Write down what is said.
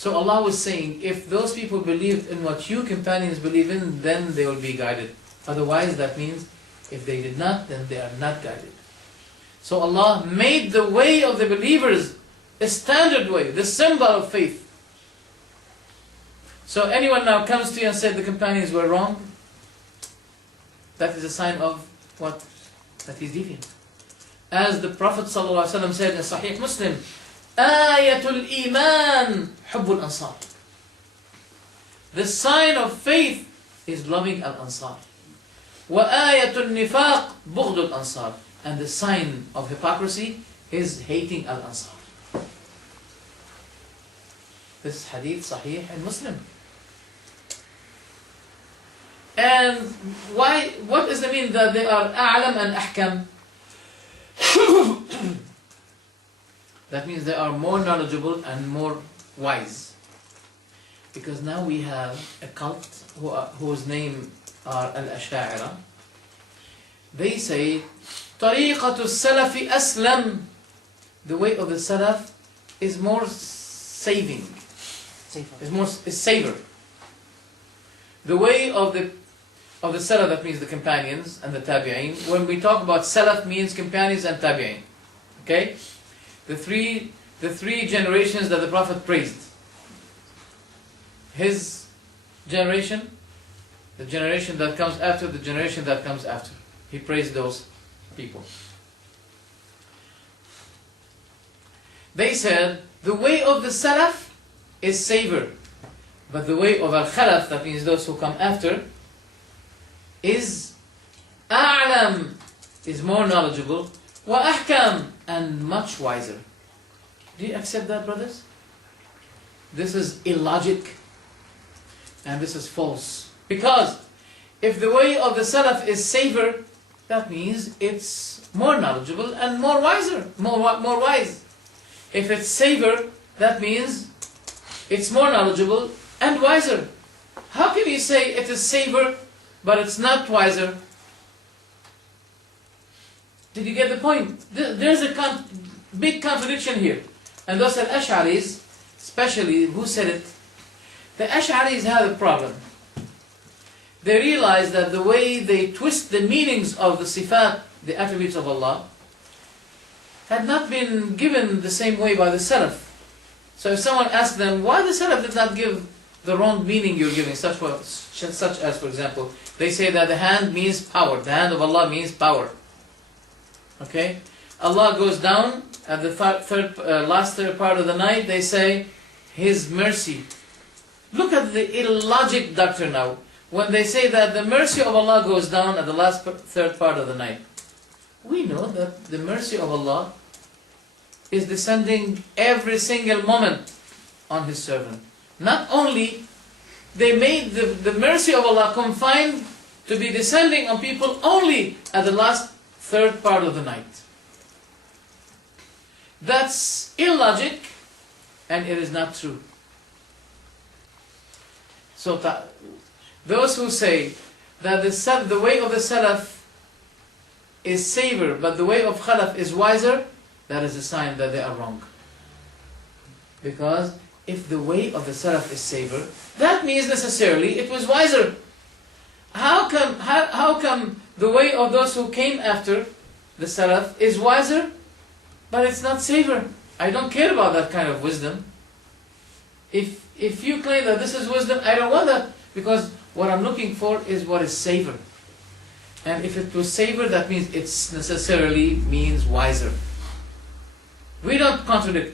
So Allah was saying, if those people believed in what you companions believe in, then they will be guided. Otherwise, that means if they did not, then they are not guided. So Allah made the way of the believers a standard way, the symbol of faith. So anyone now comes to you and said the companions were wrong, that is a sign of what? That he's deviant. As the Prophet ﷺ said in Sahih Muslim, Ayatul Iman Hubbul Ansar. The sign of faith is loving Al-Ansar. Wa Ayatul Nifaq Bughdul Ansar. And the sign of hypocrisy is hating Al-Ansar. This hadith Sahih and Muslim. And why? What does it mean that they are a'lam and ahkam? That means they are more knowledgeable and more wise. Because now we have a cult whose name are al-Asha'ira. They say, طريقة السلف أسلم. The way of the Salaf is more saving. Is saver. The way of the Salaf, that means the companions and the tabi'in. When we talk about Salaf, means companions and tabi'in. Okay? The three generations that the Prophet praised. His generation, the generation that comes after, the generation that comes after. He praised those people. They said, the way of the Salaf is saver. But the way of al-Khalaf, that means those who come after, is a'lam, is more knowledgeable, wa ahkam, and much wiser. Do you accept that, brothers? This is illogic, and this is false. Because if the way of the Salaf is saver, that means it's more knowledgeable and more wiser, more wise. If it's saver, that means it's more knowledgeable and wiser. How can you say it is saver, but it's not wiser? Did you get the point? There's a big contradiction here. And those al-Ash'aris, especially, who said it? The Ash'aris have a problem. They realize that the way they twist the meanings of the sifat, the attributes of Allah, had not been given the same way by the Salaf. So if someone asks them, why the Salaf did not give the wrong meaning you're giving, such as, for example, they say that the hand means power. The hand of Allah means power. Okay? Allah goes down at the last third part of the night, they say, His mercy. Look at the illogic doctrine now. When they say that the mercy of Allah goes down at the last third part of the night, we know that the mercy of Allah is descending every single moment on His servant. Not only they made the mercy of Allah confined to be descending on people only at the last third part of the night. That's illogic, and it is not true. So those who say that the way of the Salaf is saver, but the way of Khalaf is wiser, that is a sign that they are wrong. Because if the way of the Salaf is saver, that means necessarily it was wiser. How come the way of those who came after the Salaf is wiser, but it's not saver? I don't care about that kind of wisdom. If you claim that this is wisdom, I don't want that, because what I'm looking for is what is saver. And if it was saver, that means it necessarily means wiser. We don't contradict